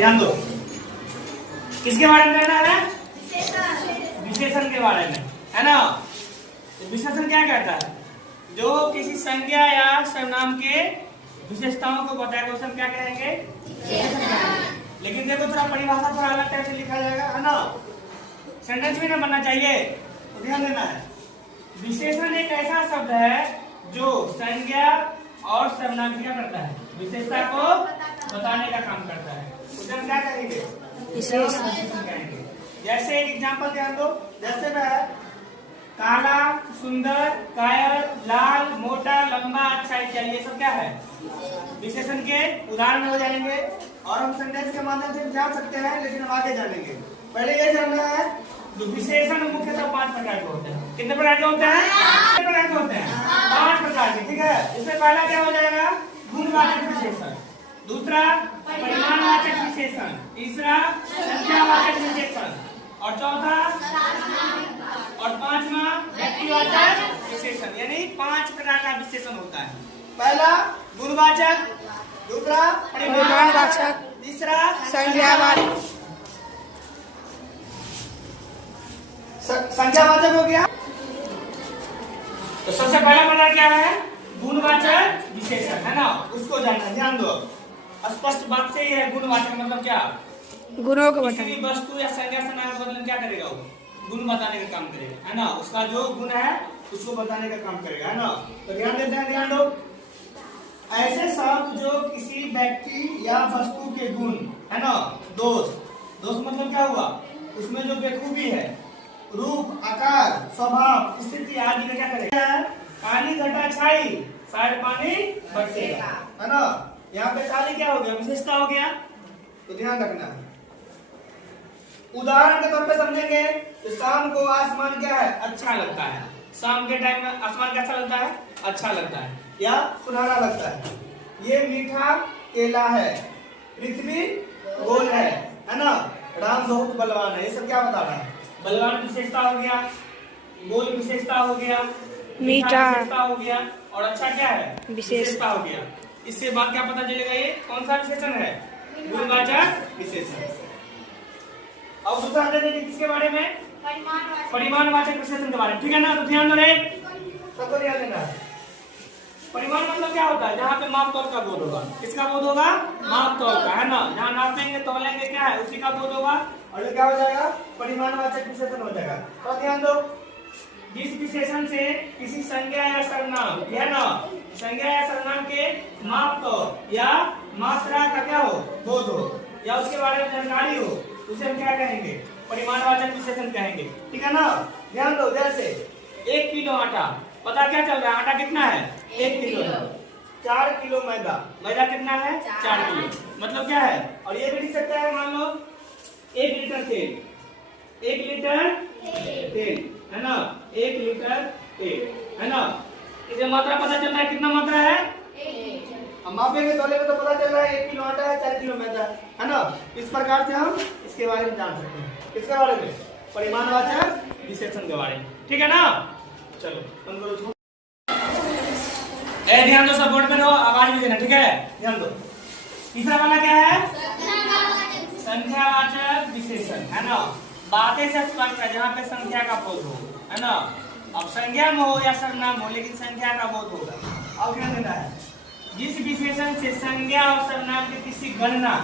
ध्यान दो, किसके बारे में कहना है? विशेषण के बारे में, है ना। तो विशेषण क्या कहता है? जो किसी संज्ञा या सर्वनाम के विशेषताओं को बताएगा उसे हम क्या कहेंगे? लेकिन देखो थोड़ा परिभाषा थोड़ा अलग टाइप से लिखा जाएगा, है ना। सेंटेंस भी ना बनना चाहिए, तो ध्यान देना है। विशेषण एक ऐसा शब्द है जो संज्ञा और सर्वनाम क्या करता है? विशेषता को बताने का काम करता है। उसे हम क्या कहेंगे? विशेषण कहेंगे। जैसे एक एग्जांपल ध्यान दो, जैसे मैं काला, सुंदर, कायर, लाल, मोटा, लंबा, अच्छा इत्यादि, ये सब क्या है? विशेषण के उदाहरण हो जाएंगे और हम सेंटेंस के माध्यम से जान सकते हैं, लेकिन हम आगे जानेंगे। पहले ये जानना है जो विशेषण मुख्यतः 5 प्रकार के होते हैं। कितने प्रकार के होते हैं? 5 प्रकार के, ठीक है। इसमें पहला क्या हो जाएगा? गुणवाचक विशेषण, दूसरा परिमाणवाचक विशेषण, तीसरा संख्यावाचक विशेषण, और चौथा और पांचवा व्यक्तिवाचक विशेषण। यानी 5 प्रकार का विशेषण होता है। पहला गुणवाचक, दूसरा परिमाणवाचक, तीसरा संख्यावाचक। संख्यावाचक हो गया। तो सबसे पहला प्रकार क्या है? गुणवाचक विशेषण, है ना। उसको जानना, ध्यान दो। स्पष्ट बात से ही है। गुणवाचक मतलब क्या? गुणों को किसी भी वस्तु या संज्ञा से नाम बदलने क्या करेगा? वो गुण बताने का काम करेगा, है ना। उसका जो गुण है उसको बताने का काम करेगा, है ना। तो ध्यान देते हैं, ध्यान दो। ऐसे शब्द जो किसी व्यक्ति या वस्तु के गुण, है ना, दोष मतलब क्या हुआ? उसमें जो बेखूबी है, रूप, आकार, स्वभाव, स्थिति आदि का क्या करेगा? काली घटा छाई, शायद पानी बरसेगा, है ना। यहाँ पे काली क्या हो गया? विशेषता हो गया। तो ध्यान रखना है। उदाहरण के तौर पे समझेंगे तो शाम को आसमान क्या है? अच्छा लगता है। शाम के टाइम में आसमान कैसा लगता है? अच्छा लगता है या सुनहरा लगता है। ये मीठा केला है, पृथ्वी गोल है ना। राम बहुत बलवान है। ये सब क्या बता रहा है? बलवान विशेषता हो गया, गोल विशेषता हो गया, मीठा विशेषता हो गया, और अच्छा क्या है? विशेषता हो गया। इससे बात क्या पता चलेगा? ये कौन सा विशेषण है? गुणवाचक विशेषण। अब दूसरा देखेंगे किसके बारे में? परिमाणवाचक विशेषण के बारे में, ठीक है ना। तो ध्यान दो रे, सबको ध्यान देना। परिमाण मतलब क्या होता है? जहाँ पे माप तौल का बोध होगा। किसका बोध होगा? माप तौल का, है ना। जहाँ नापेंगे तौलेंगे क्या है? उसी का बोध होगा, और ये क्या हो जाएगा? परिमाणवाचक विशेषण हो जाएगा। तो ध्यान दो, जिस विशेषण से किसी संज्ञा या सर्वनाम, है ना, संज्ञा या सर्वनाम के माप तौल या मात्रा का क्या हो? बोध हो, या उसके बारे में जानकारी हो, उसे हम क्या कहेंगे? परिमाणवाचक विशेषण कहेंगे, ठीक है ना। ध्यान दो, जैसे 1 किलो आटा, पता क्या चल रहा है? आटा कितना है? 1 किलो है। 4 किलो मैदा कितना है? 4 किलो। मतलब क्या है? और ये भी लिख सकता है, मान लो 1 लीटर तेल, 1 लीटर तेल, है ना, 1 लीटर तेल, है ना। इसे मात्रा पता चल रहा है, कितना मात्रा है? हम मापेंगे तौले में तो पता चल रहा है 1 किलो आटा है, 4 किलो मैदा, है ना। इस प्रकार से हम इसके बारे में जान सकते हैं। किसके बारे में? परिमाणवाचक विशेषण के बारे में, ठीक है ना। चलो ध्यान दो, सब बोर्ड में रहो, आवाज भी देना, ठीक है। ध्यान दो। तीसरा वाला क्या है? संख्यावाचक विशेषण, है ना। बातें से स्पष्ट है, जहाँ पे संख्या का बोध हो, है ना। अब संज्ञा में हो या सर्वनाम हो, लेकिन संख्या का बोध होगा। अब ध्यान देना है, जिस विशेषण से संज्ञा और सर्वनाम की किसी गणना,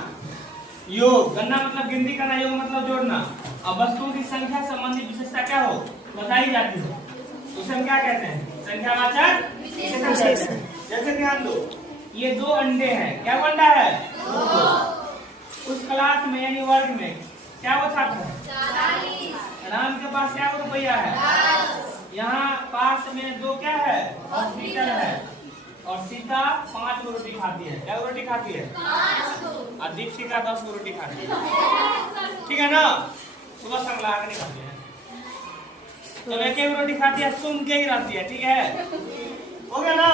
योग, गणना मतलब गिनती करना, योग मतलब जोड़ना, अब वस्तुओं की संख्या संबंधी विशेषता क्या हो? बताई जाती हो, उसे हम क्या कहते हैं? संख्यावाचक विशेषण। जैसे ध्यान दो, ये 2 अंडे हैं। क्या अंडा है? 2। उस क्लास में यानी वर्ग में क्या वो छात्र है? 40। राम के पास क्या रुपया है? 10। यहाँ पास में 2 क्या है? हॉस्पिटल है। और सीता 5 गो रोटी खाती है। क्या रोटी खाती है? 5 और दीपशिका 10 गो रोटी खाती है, ठीक है ना। सुबह शाम लगा के नहीं खाती है, तो एक रोटी खाती है, सुन के ही रहती है, ठीक है। हो गया ना।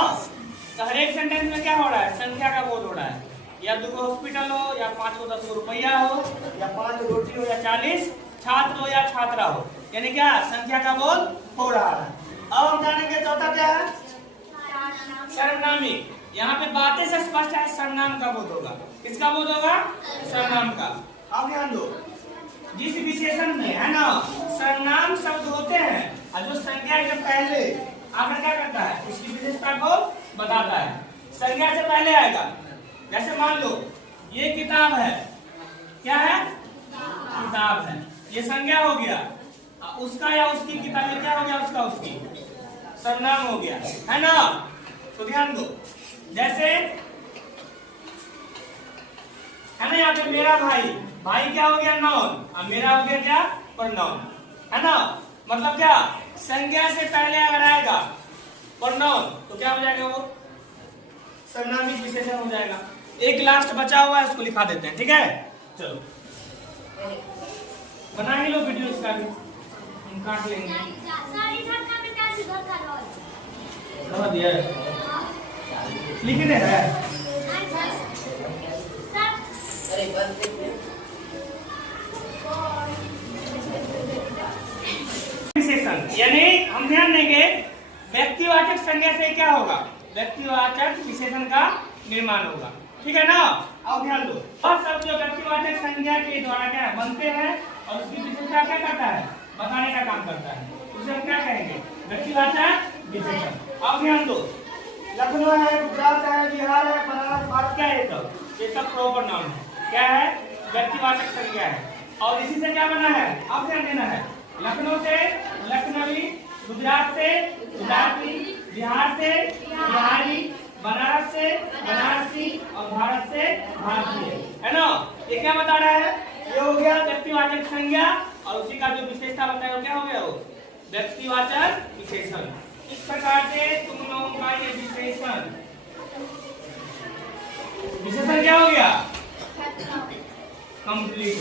तो हर एक सेंटेंस में क्या हो रहा है? संख्या का बोध हो रहा है। या 2 हॉस्पिटल हो, या 5 को 10 रुपया हो, या 5 रोटी हो, या 40 छात्र हो या छात्रा हो, यानी क्या? संख्या का बोध हो रहा है। अब हम जानेंगे चौथा क्या है? सर्वनामी। यहाँ पे बातें से स्पष्ट है सर्वनाम का बोध होगा। किसका बोध होगा? सर्वनाम का। अब ध्यान दो, जिस विशेषण में है ना सर्वनाम शब्द होते हैं और जो संज्ञा के पहले आकर क्या करता है उसकी विशेषता को बताता है। संज्ञा से पहले आएगा, जैसे मान लो ये किताब है, क्या है? किताब है, ये संज्ञा हो गया। उसका या उसकी किताब में क्या हो गया? उसका उसकी सर्वनाम हो गया, है ना। तो ध्यान दो, जैसे है ना यहाँ पे मेरा भाई, भाई क्या हो गया? नाउन, और मेरा हो गया क्या? प्रोनाउन, है ना। मतलब क्या, संज्ञा से पहले अगर आएगा प्रोनाउन तो क्या हो जाएगा? वो सर्वनामिक विशेषण हो जाएगा। एक लास्ट बचा हुआ है, उसको लिखा देते हैं, ठीक है। चलो बना ही लो वीडियो, इसका भी हम काट लेंगे। दिया है, लिख दे रहा है। विशेषण यानी हम ध्यान देंगे व्यक्तिवाचक संज्ञा से क्या होगा? व्यक्तिवाचक विशेषण का निर्माण होगा, ठीक है ना। अब ध्यान दो, और सब जो व्यक्तिवाचक संज्ञा के द्वारा क्या बनते हैं और उसकी विशेषता क्या करता है? बताने का काम करता है, उसे हम क्या कहेंगे? व्यक्तिवाचक विशेषण। अब ध्यान दो, लखनऊ है, गुजरात है, बिहार है, बनारस, भारत, क्या है ये सब प्रॉपर नाउन है। क्या है? व्यक्तिवाचक संज्ञा है। और इसी से क्या बना है? अब ध्यान देना है, लखनऊ से लखनवी, गुजरात से गुजराती, बिहार से बिहारी, बनारस से बनारसी और भारत से भारतीय, है ना। ये क्या बता रहा है? ये हो गया व्यक्तिवाचक संज्ञा और उसी का जो विशेषता बताया क्या हो गया? वो व्यक्तिवाचक विशेषण। इस प्रकार से तुम लोगों का ये विशेषण क्या हो गया? कंप्लीट।